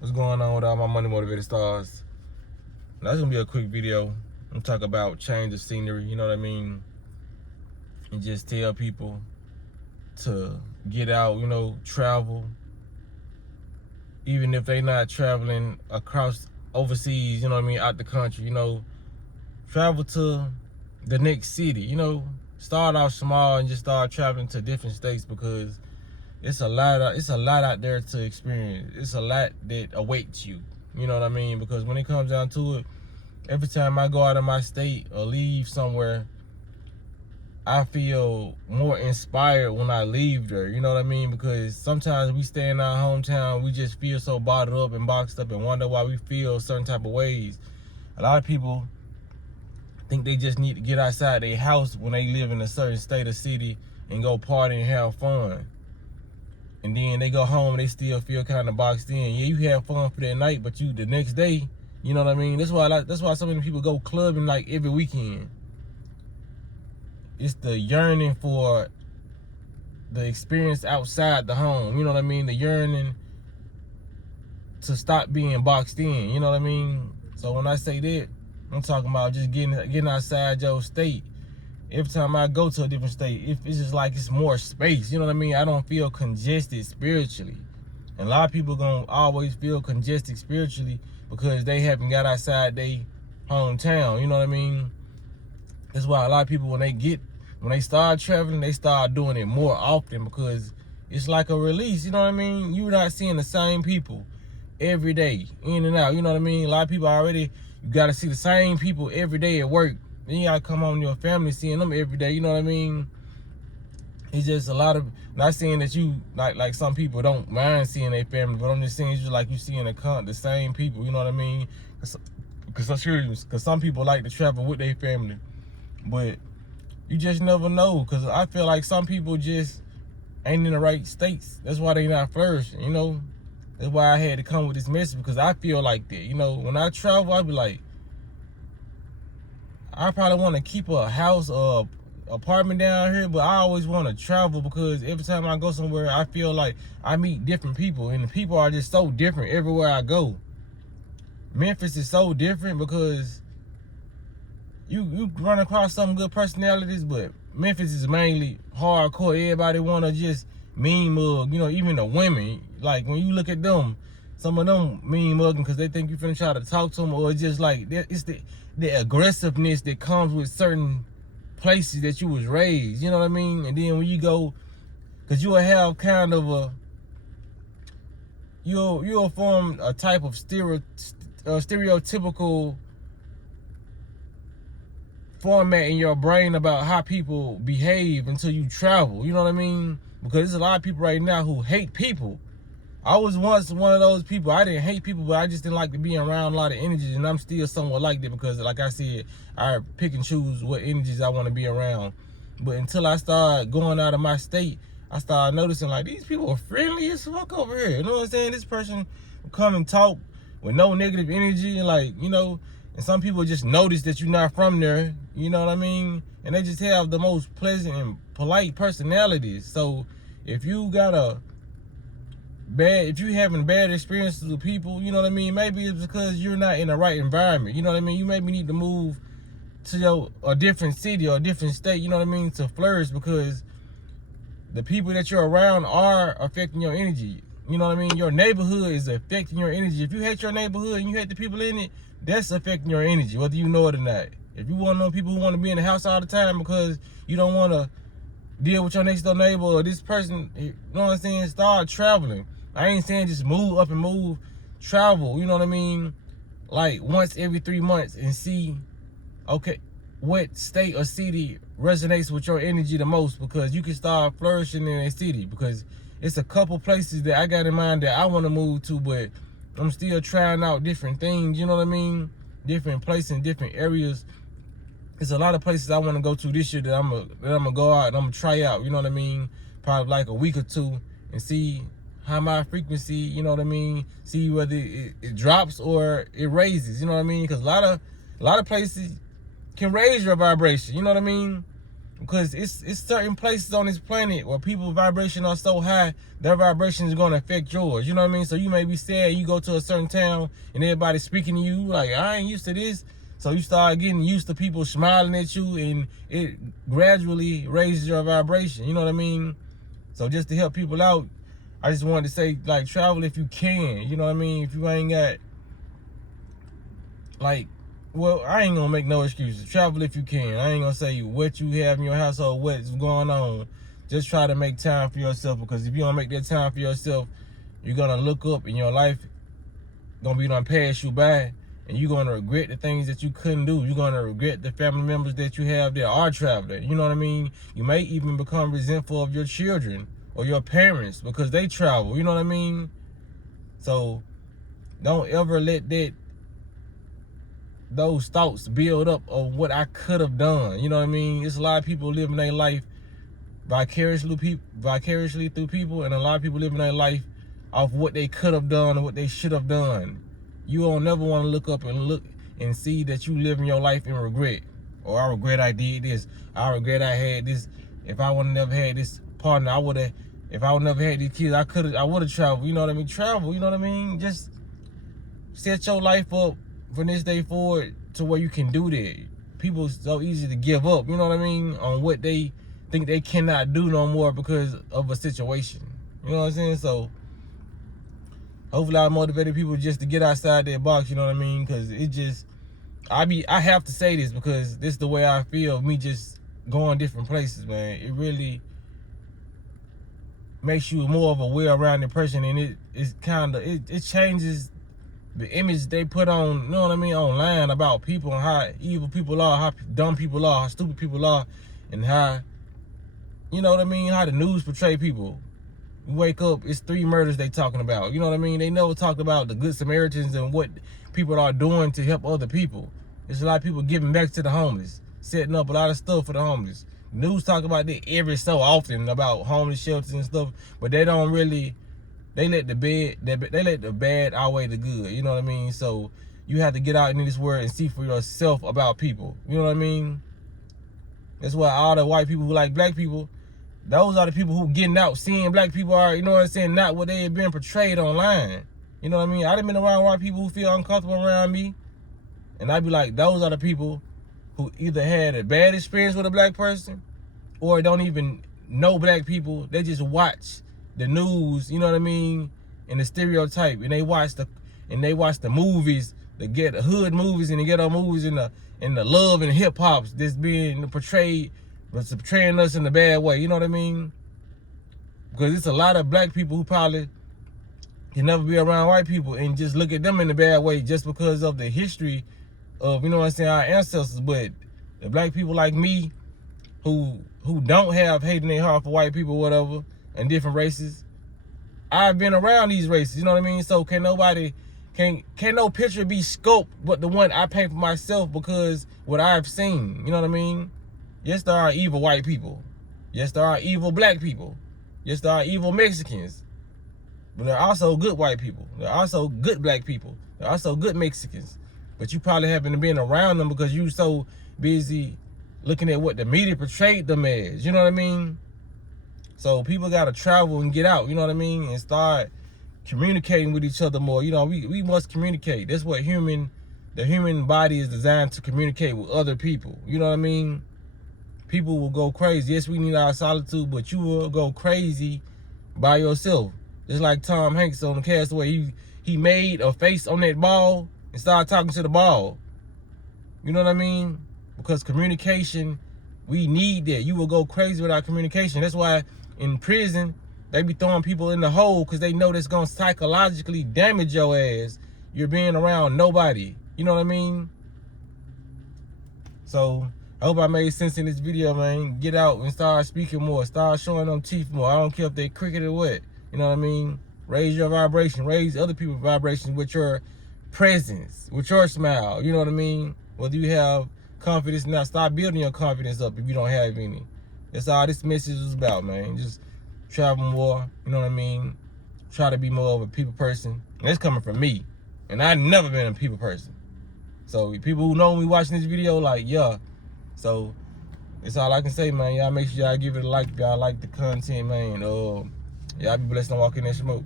What's going on with all my money motivated stars? Now, that's gonna be a quick video. I'm gonna talk about change of scenery, you know what I mean? And just tell people to get out, travel. Even if they not traveling across overseas, you know what I mean, out the country, travel to the next city, start off small and just start traveling to different states because it's a lot out there to experience. It's a lot that awaits you. You know what I mean? Because when it comes down to it, every time I go out of my state or leave somewhere, I feel more inspired when I leave there. You know what I mean? Because sometimes we stay in our hometown, we just feel so bottled up and boxed up and wonder why we feel certain type of ways. A lot of people think they just need to get outside their house when they live in a certain state or city and go party and have fun. And then they go home, they still feel kind of boxed in. Yeah, you have fun for that night, but the next day, you know what I mean? That's why so many people go clubbing like every weekend. It's the yearning for the experience outside the home. You know what I mean? The yearning to stop being boxed in. You know what I mean? So when I say that, I'm talking about just getting outside your state. Every time I go to a different state, it's just like it's more space. You know what I mean? I don't feel congested spiritually. And a lot of people gonna always feel congested spiritually because they haven't got outside their hometown. You know what I mean? That's why a lot of people, when they start traveling, they start doing it more often because it's like a release. You know what I mean? You're not seeing the same people every day, in and out. You know what I mean? A lot of people already, you got to see the same people every day at work. Then you gotta come home to your family, seeing them every day. You know what I mean? It's just a lot of, not saying that you like some people don't mind seeing their family, but I'm just saying it's just like you seeing the same people. You know what I mean? Because some people like to travel with their family, but you just never know. Because I feel like some people just ain't in the right states. That's why they not flourishing. That's why I had to come with this message, because I feel like that. When I travel, I be like, I probably want to keep a house or apartment down here, but I always want to travel because every time I go somewhere, I feel like I meet different people, and the people are just so different everywhere I go. Memphis is so different because you run across some good personalities, but Memphis is mainly hardcore. Everybody want to just mean mug, even the women. Like when you look at them, some of them mean mugging because they think you finna try to talk to them, or it's just like it's the aggressiveness that comes with certain places that you was raised. You know what I mean? And then when you go, because you will have kind of you'll form a type of stereotypical format in your brain about how people behave until you travel. You know what I mean? Because there's a lot of people right now who hate people. I was once one of those people. I didn't hate people, but I just didn't like to be around a lot of energies, and I'm still somewhat like that because, like I said, I pick and choose what energies I want to be around. But until I started going out of my state, I started noticing like these people are friendly as fuck over here. You know what I'm saying? This person will come and talk with no negative energy, and some people just notice that you're not from there. You know what I mean? And they just have the most pleasant and polite personalities. So if you having bad experiences with people, you know what I mean? Maybe it's because you're not in the right environment. You know what I mean? You maybe need to move to a different city or a different state, you know what I mean, to flourish, because the people that you're around are affecting your energy. You know what I mean? Your neighborhood is affecting your energy. If you hate your neighborhood and you hate the people in it, that's affecting your energy, whether you know it or not. If you want to know people who want to be in the house all the time because you don't want to deal with your next door neighbor or this person, you know what I'm saying, start traveling. I ain't saying just move up and move, travel, you know what I mean? Like once every 3 months and see, okay, what state or city resonates with your energy the most, because you can start flourishing in a city. Because it's a couple places that I got in mind that I want to move to, but I'm still trying out different things, you know what I mean? Different places and different areas. There's a lot of places I want to go to this year that I'm gonna go out and I'm gonna try out, you know what I mean? Probably like a week or two and see how my frequency, you know what I mean? See whether it drops or it raises, you know what I mean? Because a lot of places can raise your vibration, you know what I mean? Because it's certain places on this planet where people's vibration are so high, their vibration is going to affect yours. You know what I mean? So you may be sad, you go to a certain town and everybody's speaking to you like, I ain't used to this. So you start getting used to people smiling at you, and it gradually raises your vibration. You know what I mean? So just to help people out, I just wanted to say, like, travel if you can. You know what I mean? If you ain't got, like, well, I ain't gonna make no excuses. Travel if you can. I ain't gonna say what you have in your household, what's going on. Just try to make time for yourself, because if you don't make that time for yourself, you're gonna look up and your life gonna be done pass you by, and you're gonna regret the things that you couldn't do. You're gonna regret the family members that you have that are traveling. You know what I mean? You may even become resentful of your children or your parents because they travel. You know what I mean? So don't ever let those thoughts build up of what I could have done. You know what I mean? It's a lot of people living their life vicariously through people, and a lot of people living their life off what they could have done and what they should have done. You don't never want to look up and see that you living your life in regret. Or I regret I did this. I regret I had this. If I would have never had this partner, if I would never had these kids, I would have traveled. You know what I mean? Travel, you know what I mean? Just set your life up from this day forward to where you can do that. People so easy to give up, you know what I mean, on what they think they cannot do no more because of a situation. You know what I'm saying? So hopefully I motivated people just to get outside their box, you know what I mean? Because it just, I have to say this because this is the way I feel, me just going different places, man. It really makes you more of a well-rounded person, and it changes the image they put on, you know what I mean, online about people and how evil people are, how dumb people are, how stupid people are, and how, you know what I mean, how the news portray people. You wake up, it's 3 murders they talking about. You know what I mean? They never talked about the good Samaritans and what people are doing to help other people. There's a lot of people giving back to the homeless, setting up a lot of stuff for the homeless. News talk about that every so often about homeless shelters and stuff, but they don't really. They let the bad outweigh the good. You know what I mean? So you have to get out into this world and see for yourself about people. You know what I mean? That's why all the white people who like black people, those are the people who getting out, seeing black people are, you know what I'm saying, not what they have been portrayed online. You know what I mean? I done been around white people who feel uncomfortable around me, and I be like, those are the people who either had a bad experience with a black person or don't even know black people. They just watch the news, you know what I mean, and the stereotype, and they watch the movies, the hood movies and the ghetto movies, and the love and hip hops that's being portraying us in a bad way. You know what I mean? Because it's a lot of black people who probably can never be around white people and just look at them in a bad way just because of the history of, you know what I'm saying, our ancestors. But the black people like me who don't have hate in their heart for white people, whatever, and different races, I've been around these races, you know what I mean? So can no picture be scoped but the one I paint for myself because what I've seen, you know what I mean? Yes, there are evil white people. Yes, there are evil black people. Yes, there are evil Mexicans. But there are also good white people. There are also good black people. There are also good Mexicans. But you probably haven't been around them because you so busy looking at what the media portrayed them as, you know what I mean? So people gotta travel and get out, you know what I mean, and start communicating with each other more. You know, we must communicate. That's what the human body is designed to communicate with other people. You know what I mean? People will go crazy. Yes, we need our solitude, but you will go crazy by yourself. Just like Tom Hanks on the Castaway, he made a face on that ball and started talking to the ball. You know what I mean? Because communication, we need that. You will go crazy without communication. That's why in prison, they be throwing people in the hole because they know that's going to psychologically damage your ass. You're being around nobody. You know what I mean? So, I hope I made sense in this video, man. Get out and start speaking more. Start showing them teeth more. I don't care if they crooked or what. You know what I mean? Raise your vibration. Raise other people's vibration with your presence, with your smile. You know what I mean? Whether you have confidence or not, start building your confidence up if you don't have any. That's all this message is about, man. Just travel more, you know what I mean? Try to be more of a people person. And that's coming from me. And I've never been a people person. So people who know me watching this video, like, yeah. So That's all I can say, man. Y'all make sure y'all give it a like if y'all like the content, man. Y'all be blessed and walk in that smoke.